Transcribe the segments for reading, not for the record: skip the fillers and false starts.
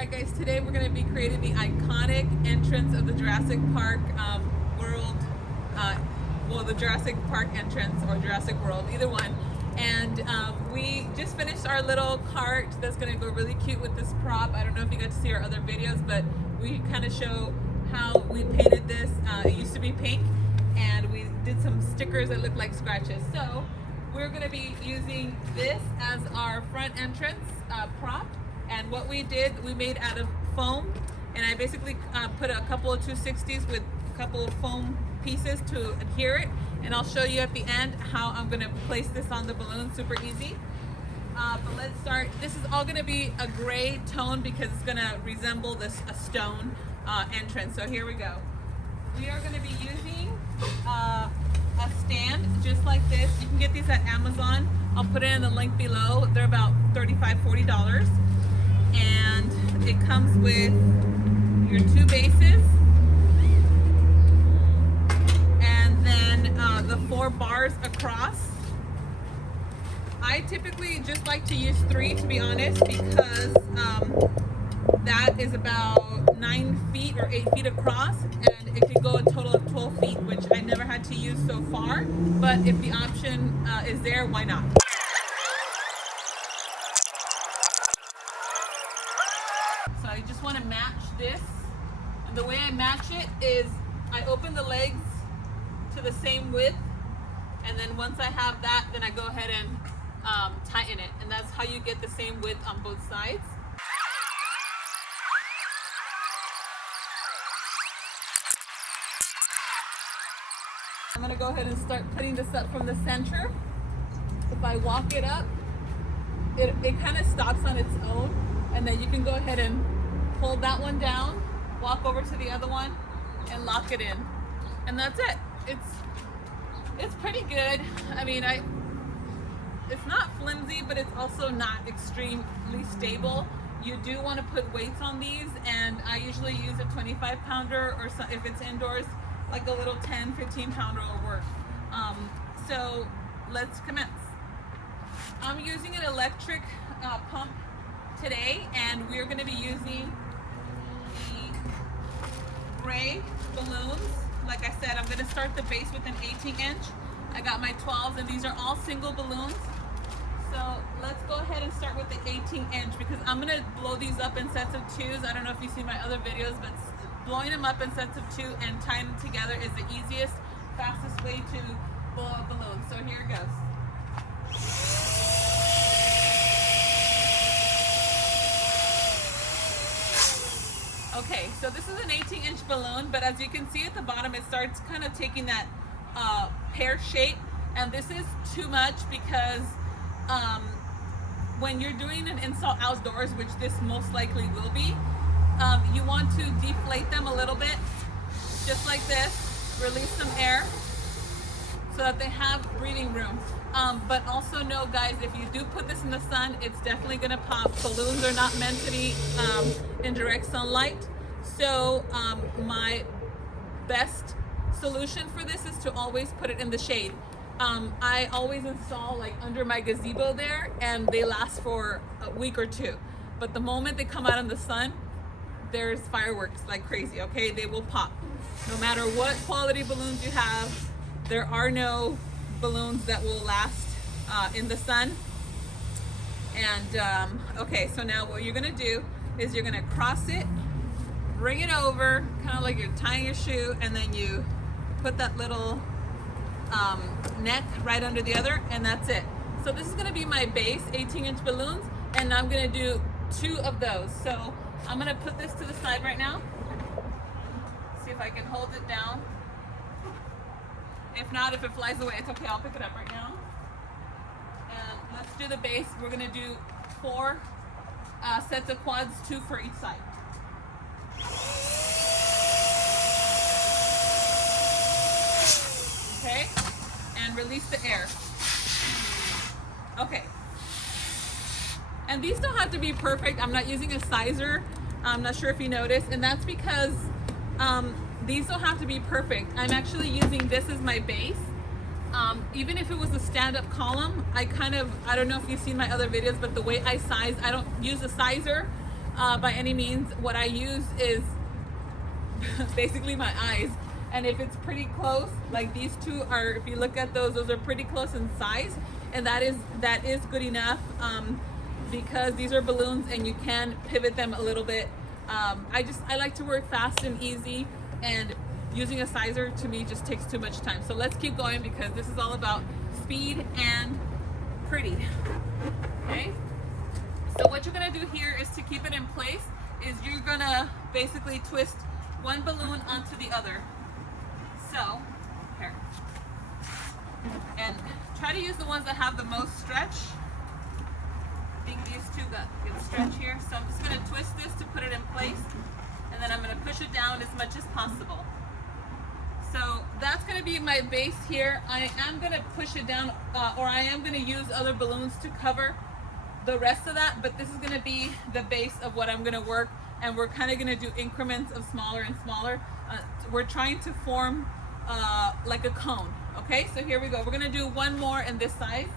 Alright guys, today we're going to be creating the iconic entrance of the Jurassic Park world, the Jurassic Park entrance or Jurassic World, either one. And we just finished our little cart that's going to go really cute with this prop. I don't know if you got to see our other videos, but we kind of show how we painted this. It used to be pink, and we did some stickers that look like scratches. So we're going to be using this as our front entrance prop. And what we did, we made out of foam, and I basically put a couple of 260s with a couple of foam pieces to adhere it, and I'll show you at the end how I'm going to place this on the balloon. Super easy. But let's start. This is all going to be a gray tone because it's going to resemble a stone entrance. So here we go. We are going to be using a stand just like this. You can get these at Amazon. I'll put it in the link below. They're about $35–40. And it comes with your two bases and then the 4 bars across. I typically just like to use 3, to be honest, because that is about 9 feet or 8 feet across, and it could go a total of 12 feet, which I never had to use so far, but if the option is there, why not? So I just want to match this, and the way I match it is I open the legs to the same width, and then once I have that, then I go ahead and tighten it, and that's how you get the same width on both sides. I'm going to go ahead and start putting this up from the center. If I walk it up, it kind of stops on its own, and then you can go ahead and pull that one down, walk over to the other one, and lock it in, and that's it. It's pretty good. I mean, it's not flimsy, but it's also not extremely stable. You do want to put weights on these, and I usually use a 25-pounder, or if it's indoors, like a little 10–15-pounder will work. So let's commence. I'm using an electric pump today, and we're going to be using the gray balloons. Like I said, I'm going to start the base with an 18-inch. I got my 12s, and these are all single balloons. So let's go ahead and start with the 18-inch because I'm going to blow these up in sets of 2s. I don't know if you've seen my other videos, but blowing them up in sets of 2 and tying them together is the easiest, fastest way to blow up balloons. So here it goes. Okay, so this is an 18-inch balloon, but as you can see at the bottom, it starts kind of taking that pear shape, and this is too much because when you're doing an install outdoors, which this most likely will be, you want to deflate them a little bit, just like this, release some air so that they have breathing room. But also know, guys, if you do put this in the sun, it's definitely going to pop. Balloons are not meant to be in direct sunlight. So my best solution for this is to always put it in the shade. I always install like under my gazebo there, and they last for a week or 2. But the moment they come out in the sun, there's fireworks like crazy, okay? They will pop. No matter what quality balloons you have, there are no balloons that will last in the sun. And okay, so now what you're gonna do is you're gonna cross it, bring it over, kind of like you're tying your shoe, and then you put that little neck right under the other, and that's it. So this is gonna be my base 18-inch balloons, and I'm gonna do 2 of those. So I'm gonna put this to the side right now. See if I can hold it down. If not, if it flies away, it's okay, I'll pick it up right now. And let's do the base. We're gonna do 4 sets of quads, 2 for each side. Okay, and release the air. Okay. And these don't have to be perfect. I'm not using a sizer. I'm not sure if you noticed, and that's because these don't have to be perfect. I'm actually using this as my base. Even if it was a stand-up column, I don't know if you've seen my other videos, but the way I size, I don't use a sizer. by any means. What I use is basically my eyes. And if it's pretty close, like these two are, if you look at those are pretty close in size, and that is good enough, because these are balloons and you can pivot them a little bit. I like to work fast and easy, and using a sizer to me just takes too much time. So let's keep going, because this is all about speed and pretty. Okay, so what you're gonna do here is, to keep it in place, is you're gonna basically twist one balloon onto the other. So, here. And try to use the ones that have the most stretch. I think these two got good stretch here. So I'm just going to twist this to put it in place. And then I'm going to push it down as much as possible. So that's going to be my base here. I am going to push it down, or I am going to use other balloons to cover the rest of that. But this is going to be the base of what I'm going to work. And we're kind of going to do increments of smaller and smaller. We're trying to form like a cone. Okay, so here we go. We're gonna do one more in this size.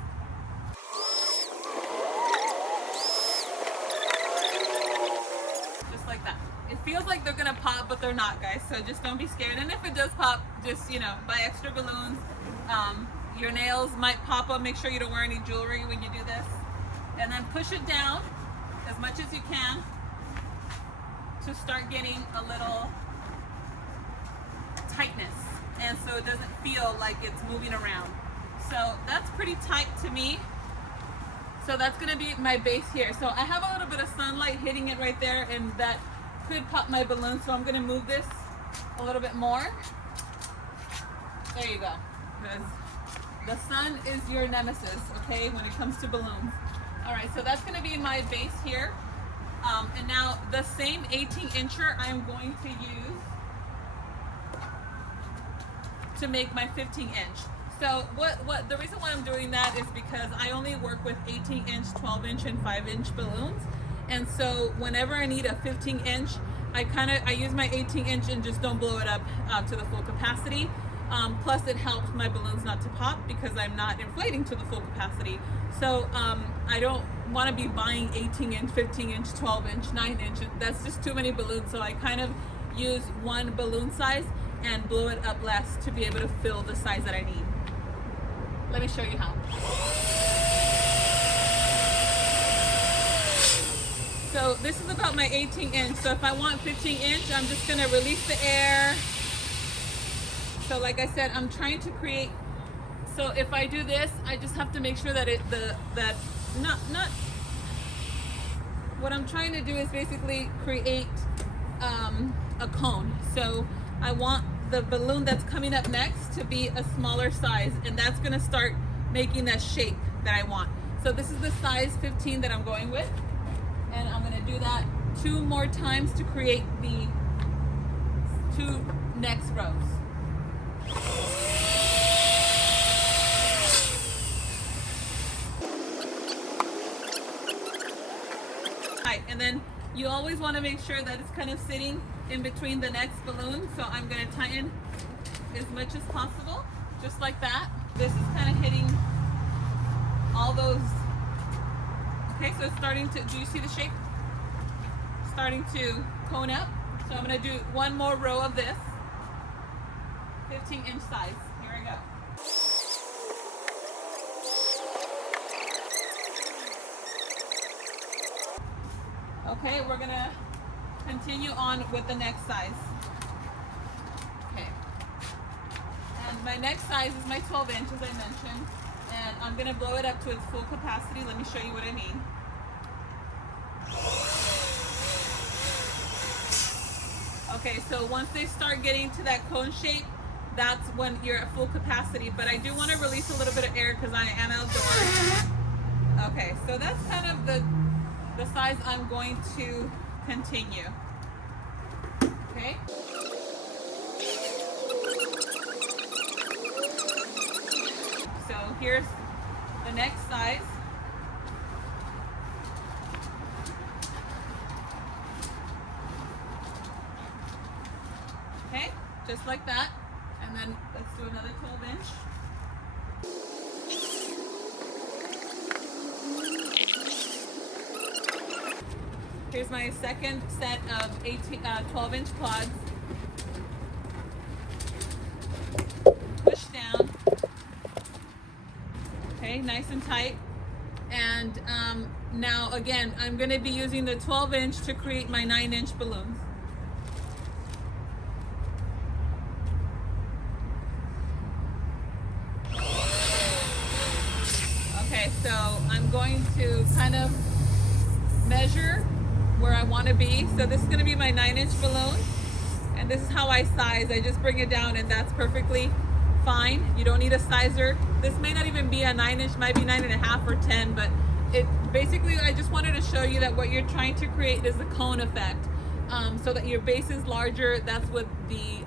Just like that. It feels like they're gonna pop, but they're not, guys. So just don't be scared. And if it does pop, just, you know, buy extra balloons. Your nails might pop up. Make sure you don't wear any jewelry when you do this. And then push it down as much as you can to start getting a little tightness, and so it doesn't feel like it's moving around. So that's pretty tight to me. So that's gonna be my base here. So I have a little bit of sunlight hitting it right there, and that could pop my balloon. So I'm gonna move this a little bit more. There you go. Because the sun is your nemesis, okay, when it comes to balloons. All right, so that's gonna be my base here. And now the same 18-incher I'm going to use to make my 15-inch. So what the reason why I'm doing that is because I only work with 18-inch, 12-inch, and 5-inch balloons. And so whenever I need a 15-inch, I use my 18-inch and just don't blow it up to the full capacity. Plus it helps my balloons not to pop because I'm not inflating to the full capacity. So I don't want to be buying 18-inch, 15-inch, 12-inch, 9-inch. That's just too many balloons. So I kind of use one balloon size and blow it up less to be able to fill the size that I need. Let me show you how. So this is about my 18-inch. So if I want 15-inch, I'm just gonna release the air. So like I said, I'm trying to create, so if I do this, I just have to make sure that what I'm trying to do is basically create a cone. So I want the balloon that's coming up next to be a smaller size, and that's gonna start making that shape that I want. So this is the size 15 that I'm going with, and I'm gonna do that 2 more times to create the 2 next rows. Right, and then you always want to make sure that it's kind of sitting in between the next balloon. So I'm going to tighten as much as possible, just like that. This is kind of hitting all those. Okay, so it's starting to, do you see the shape? Starting to cone up. So I'm going to do 1 more row of this. 15-inch size. Here I go. Okay, we're gonna continue on with the next size. Okay. And my next size is my 12-inch, as I mentioned. And I'm gonna blow it up to its full capacity. Let me show you what I mean. Okay, so once they start getting to that cone shape, that's when you're at full capacity. But I do want to release a little bit of air because I am outdoors. Okay, so that's kind of the size I'm going to continue. Okay. So here's the next size. Okay, just like that. And then let's do another 12-inch. Here's my second set of 12-inch quads. Push down. Okay, nice and tight. And now again, I'm going to be using the 12-inch to create my 9-inch balloons. Okay, so I'm going to kind of measure where I want to be. So this is going to be my 9-inch balloon, and this is how I size. I just bring it down, and that's perfectly fine. You don't need a sizer. This may not even be a 9-inch, might be 9.5 or 10, but it basically, I just wanted to show you that what you're trying to create is a cone effect, so that your base is larger. That's what the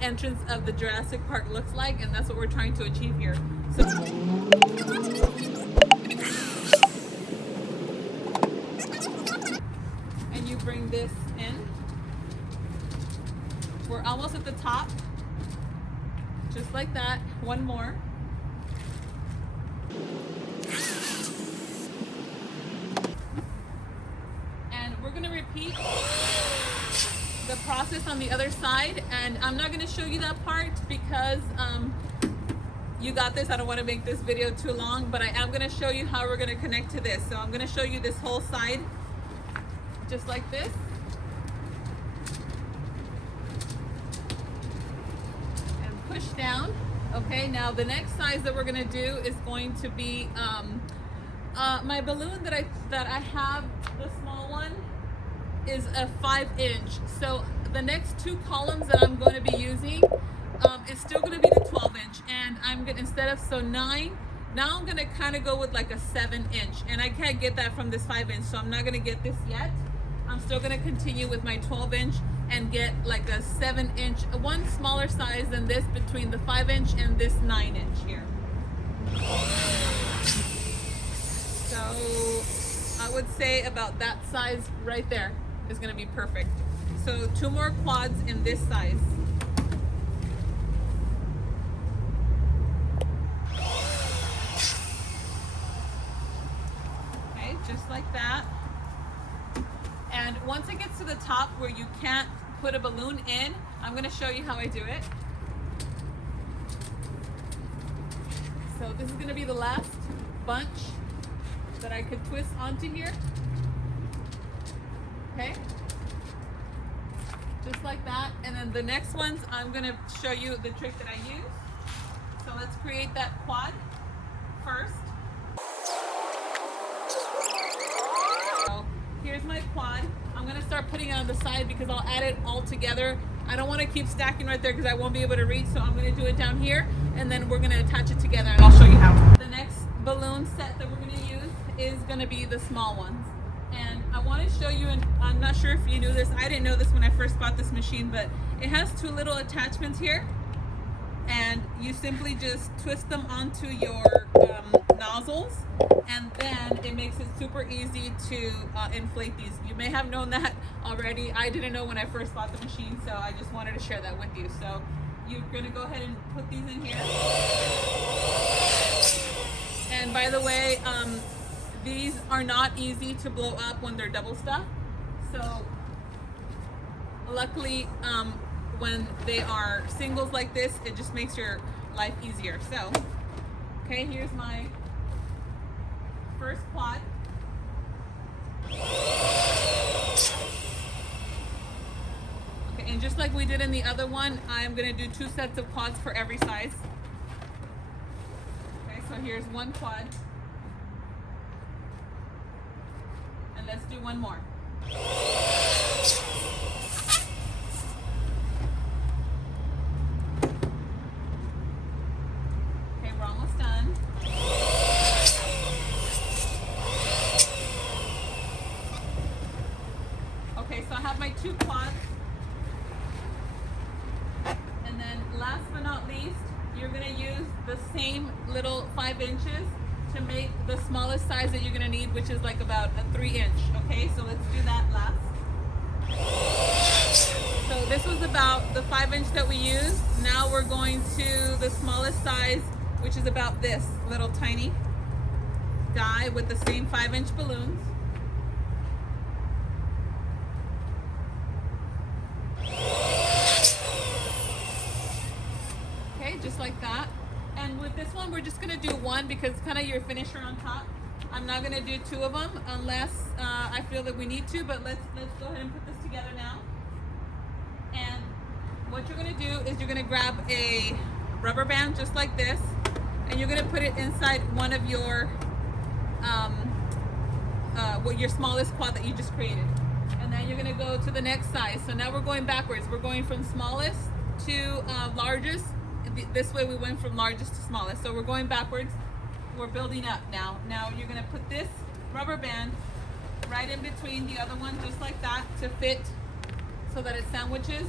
entrance of the Jurassic Park looks like, and that's what we're trying to achieve here. So and you bring this in. We're almost at the top. Just like that. One more. And we're going to repeat the process on the other side. And I'm not going to show you that part because you got this. I don't want to make this video too long, but I am going to show you how we're going to connect to this. So I'm going to show you this whole side just like this. Push down. Okay, now the next size that we're going to do is going to be my balloon that I have. The small one is a 5-inch. So the next two columns that I'm going to be using is still going to be the 12-inch, and I'm going to, instead of 9, now I'm going to kind of go with like a 7-inch, and I can't get that from this 5-inch, so I'm not going to get this yet. I'm still going to continue with my 12-inch and get like a 7-inch, one smaller size than this between the 5-inch and this 9-inch here. So I would say about that size right there is going to be perfect. So 2 more quads in this size. Okay, just like that. And once it gets to the top where you can't put a balloon in, I'm going to show you how I do it. So this is going to be the last bunch that I could twist onto here. Okay, just like that. And then the next ones, I'm going to show you the trick that I use. So let's create that quad first. So here's my quad. I'm going to start putting it on the side because I'll add it all together. I don't want to keep stacking right there because I won't be able to reach, so I'm going to do it down here, and then we're going to attach it together, and I'll show you how. The next balloon set that we're going to use is going to be the small ones. And I want to show you, and I'm not sure if you knew this, I didn't know this when I first bought this machine, but it has 2 little attachments here, and you simply just twist them onto your nozzles, and then it makes it super easy to inflate these. You may have known that already. I didn't know when I first bought the machine, so I just wanted to share that with you. So you're going to go ahead and put these in here. And by the way, these are not easy to blow up when they're double stuffed. So luckily, when they are singles like this, it just makes your life easier. So, okay, here's my first quad. Okay, and just like we did in the other one, I'm going to do 2 sets of quads for every size. Okay, so here's one quad. And let's do one more. Okay, we're almost done. Okay, so I have my 2 quads. And then last but not least, you're going to use the same little 5 inches to make the smallest size that you're going to need, which is like about a 3-inch. Okay, so let's do that last. So this was about the 5-inch that we used. Now we're going to the smallest size, which is about this little tiny die with the same 5-inch balloons. we're just gonna do one because it's kind of your finisher on top. I'm not gonna do two of them unless I feel that we need to, but let's go ahead and put this together now. And what you're gonna do is you're gonna grab a rubber band just like this, and you're gonna put it inside one of your your smallest quad that you just created. And then you're gonna go to the next size. So now we're going backwards. We're going from smallest to largest. This way we went from largest to smallest. So we're going backwards. We're building up now. Now you're gonna put this rubber band right in between the other one, just like that, to fit so that it sandwiches.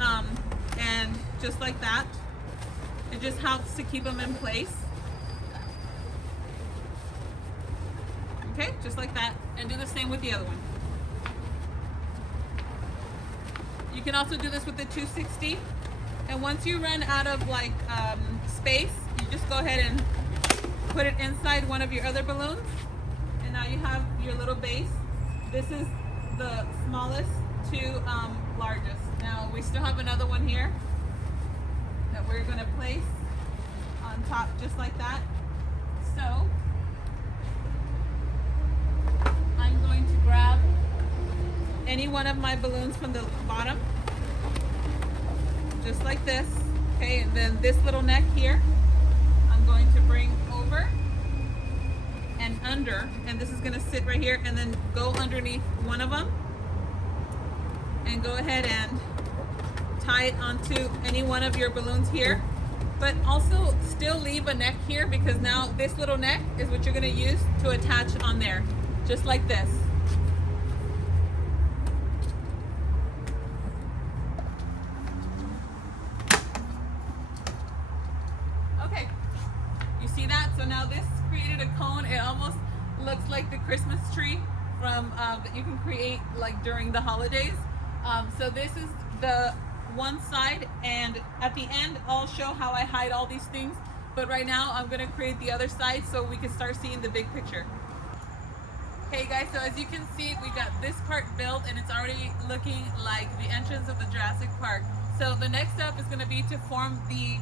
And just like that. It just helps to keep them in place. Okay, just like that. And do the same with the other one. You can also do this with the 260. And once you run out of space, you just go ahead and put it inside one of your other balloons. And now you have your little base. This is the smallest to largest. Now we still have another one here that we're gonna place on top just like that. So I'm going to grab any one of my balloons from the bottom, just like this, okay, and then this little neck here, I'm going to bring over and under, and this is gonna sit right here, and then go underneath one of them, and go ahead and tie it onto any one of your balloons here, but also still leave a neck here, because now this little neck is what you're gonna use to attach on there, just like this. Okay, you see that? So now this created a cone. It almost looks like the Christmas tree from that you can create like during the holidays. So this is the one side, and at the end I'll show how I hide all these things, but right now I'm going to create the other side so we can start seeing the big picture. Okay guys, so as you can see, we got this part built and it's already looking like the entrance of the Jurassic Park. So the next step is going to be to form the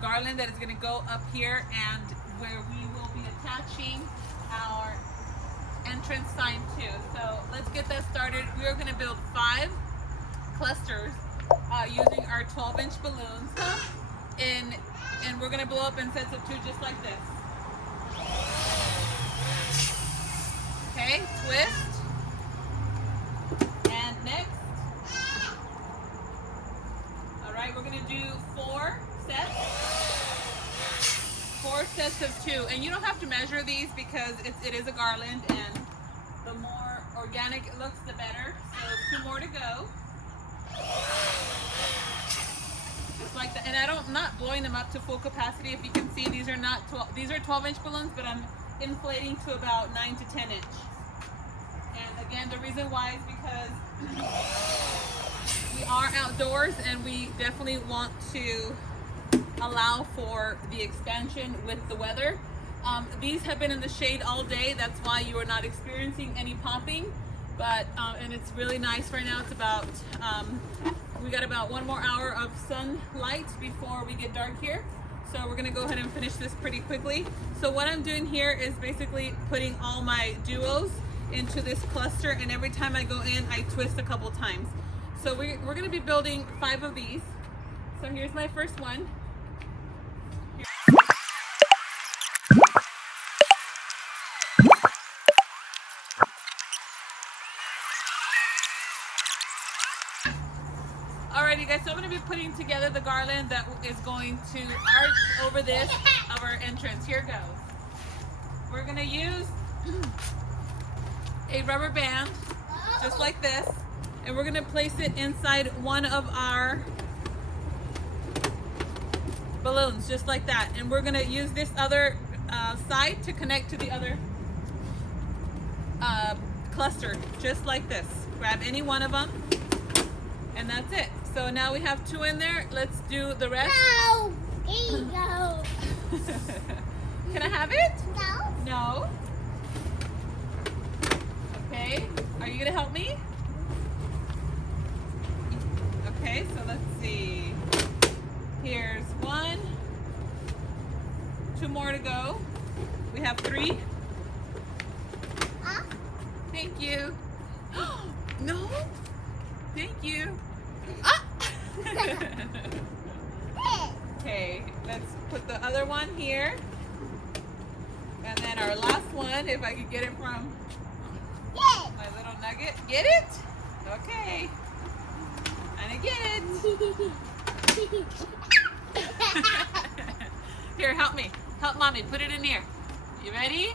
garland that is going to go up here, and where we will be attaching our entrance sign too. So let's get that started. We are going to build 5 clusters using our 12-inch balloons, and we're going to blow up in sets of 2 just like this. Okay, twist, and next. All right, we're going to do 4 sets of 2, and you don't have to measure these because it is a garland, and the more organic it looks, the better. So 2 more to go. Just like that, and I'm not blowing them up to full capacity. If you can see, these are not 12. These are 12-inch balloons, but I'm inflating to about 9 to 10 inch. And again, the reason why is because we are outdoors, and we definitely want to allow for the expansion with the weather. These have been in the shade all day. That's why you are not experiencing any popping. But and it's really nice right now. It's about we got about 1 more hour of sunlight before we get dark here. So we're gonna go ahead and finish this pretty quickly. So what I'm doing here is basically putting all my duos into this cluster, and every time I go in, I twist a couple times. So we're gonna be building 5 of these. So here's my first one. Alrighty guys, so I'm going to be putting together the garland that is going to arch over this of our entrance. Here goes. We're going to use a rubber band, just like this, and we're going to place it inside one of our balloons, just like that. And we're going to use this other side to connect to the other cluster, just like this. Grab any one of them, and that's it. So now we have 2 in there. Let's do the rest. No! Here you go. Can I have it? No. No. Okay. Are you gonna help me? Okay, so let's see. Here's 1. 2 more. more to go. We have 3. Huh? Thank you. No? Thank you. Ah! Okay, let's put the other one here. And then our last one, if I could get it from my little nugget. Get it? Okay. And again. Here, help me. Help mommy. Put it in here. You ready?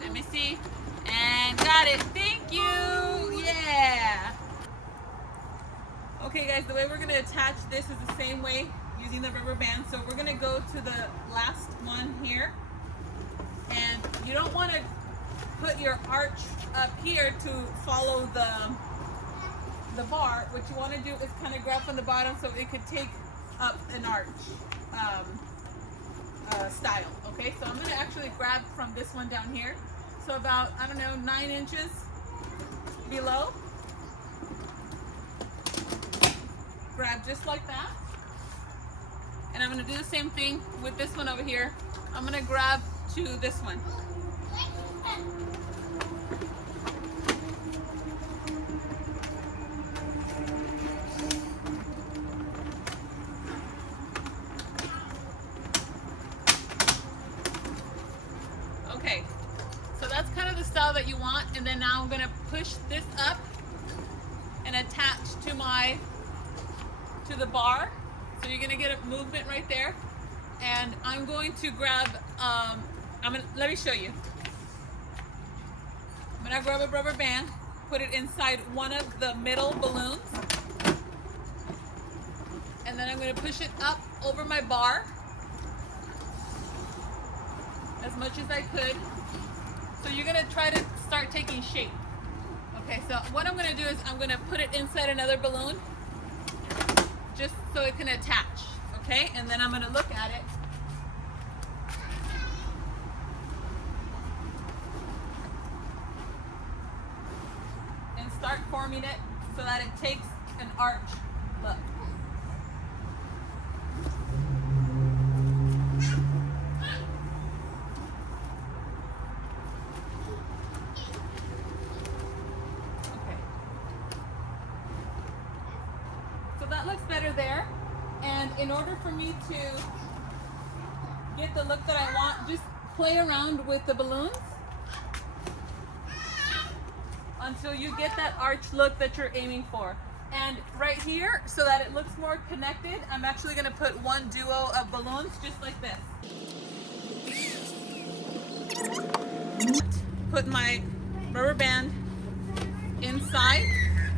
Let me see. And got it. Thank you. Yeah. Okay guys, the way we're going to attach this is the same way using the rubber band. So we're going to go to the last one here. And you don't want to put your arch up here to follow the bar. What you want to do is kind of grab from the bottom so it could take up an arch style. Okay, so I'm going to actually grab from this one down here. So about, I don't know, 9 inches below. Grab just like that. And I'm going to do the same thing with this one over here. I'm going to grab to this one. Okay, so that's kind of the style that you want. And then now I'm going to push this up and attach to the bar. So you're going to get a movement right there. And I'm going to grab, let me show you. I'm going to grab a rubber band, put it inside one of the middle balloons. And then I'm going to push it up over my bar as much as I could. So you're going to try to start taking shape. Okay, so what I'm going to do is I'm going to put it inside another balloon just so it can attach. Okay, and then I'm going to look at it. And start forming it so that it takes an arch look. Okay. So that looks better there. And in order for me to get the look that I want, just play around with the balloons until you get that arch look that you're aiming for. And right here, so that it looks more connected, I'm actually going to put one duo of balloons just like this. Put my rubber band inside,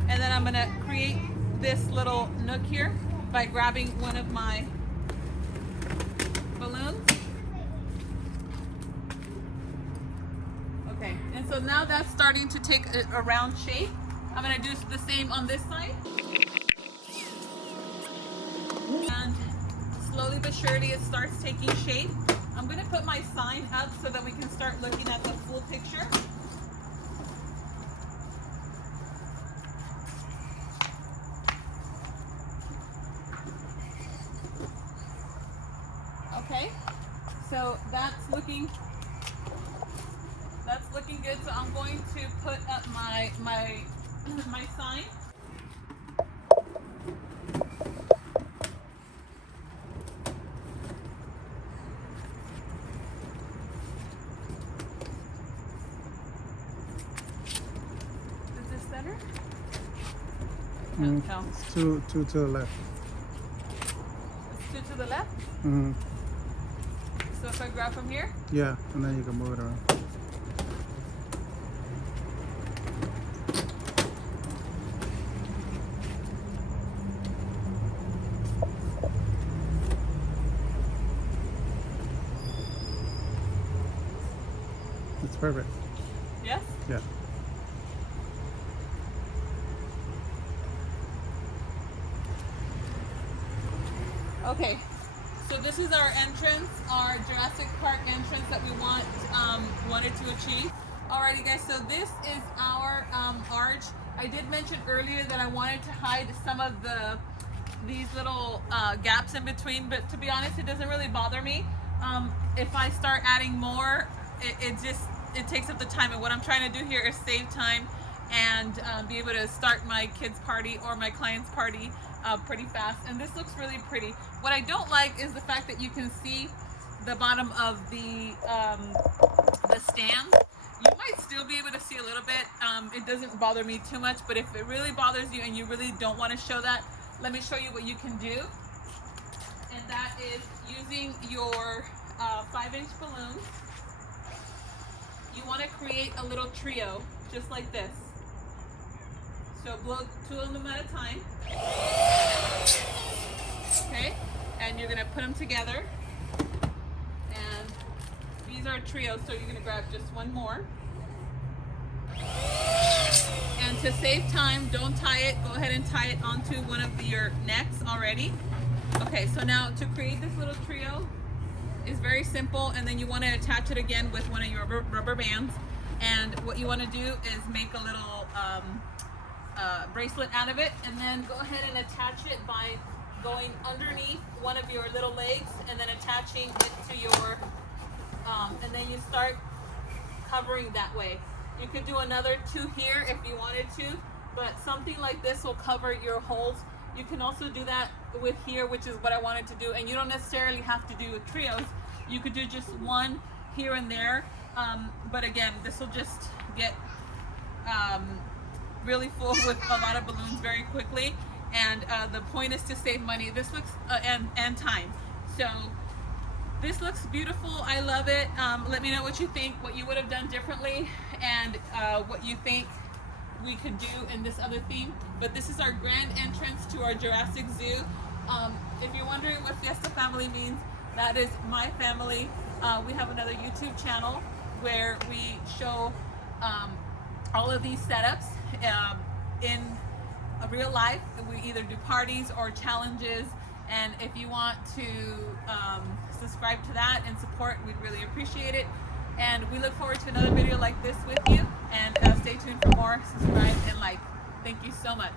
and then I'm going to create this little nook here by grabbing one of my balloons. Okay, and so now that's starting to take a round shape. I'm going to do the same on this side. And slowly but surely it starts taking shape. I'm going to put my sign up so that we can start looking at the full picture. Okay, so that's looking good. So I'm going to put up my sign. Is this better? No. It's two to the left. It's 2 to the left. Mm-hmm. So if I grab from here. Yeah, and then you can move it around. It's perfect. Yes? Yeah. Okay, so this is our entrance, our Jurassic Park entrance that we wanted to achieve. Alrighty guys, so this is our arch. I did mention earlier that I wanted to hide some of these little gaps in between, but to be honest, it doesn't really bother me. if I start adding more, it takes up the time. And what I'm trying to do here is save time and be able to start my kids' party or my client's party pretty fast. And this looks really pretty. What I don't like is the fact that you can see the bottom of the stand. You might still be able to see a little bit. It doesn't bother me too much, but if it really bothers you and you really don't want to show that, let me show you what you can do. And that is using your 5-inch balloons. You want to create a little trio, just like this. So blow 2 of them at a time. Okay, and you're gonna put them together. And these are trios, so you're gonna grab just one more. And to save time, don't tie it. Go ahead and tie it onto one of your necks already. Okay, so now to create this little trio is very simple, and then you want to attach it again with one of your rubber bands. And what you want to do is make a little bracelet out of it, and then go ahead and attach it by going underneath one of your little legs and then attaching it to your and then you start covering that way. You could do another 2 here if you wanted to, but something like this will cover your holes. You can also do that with here, which is what I wanted to do, and you don't necessarily have to do trios. You could do just one here and there, but again, this will just get really full with a lot of balloons very quickly, and the point is to save money. This looks and time. So this looks beautiful. I love it. Let me know what you think, what you would have done differently, and what you think we could do in this other theme. But this is our grand entrance to our Jurassic Zoo. If you're wondering what Fiesta Family means, that is my family. We have another YouTube channel where we show all of these setups in real life. We either do parties or challenges, and if you want to subscribe to that and support, we'd really appreciate it. And we look forward to another video like this with you, and stay tuned for more. Subscribe and like. Thank you so much.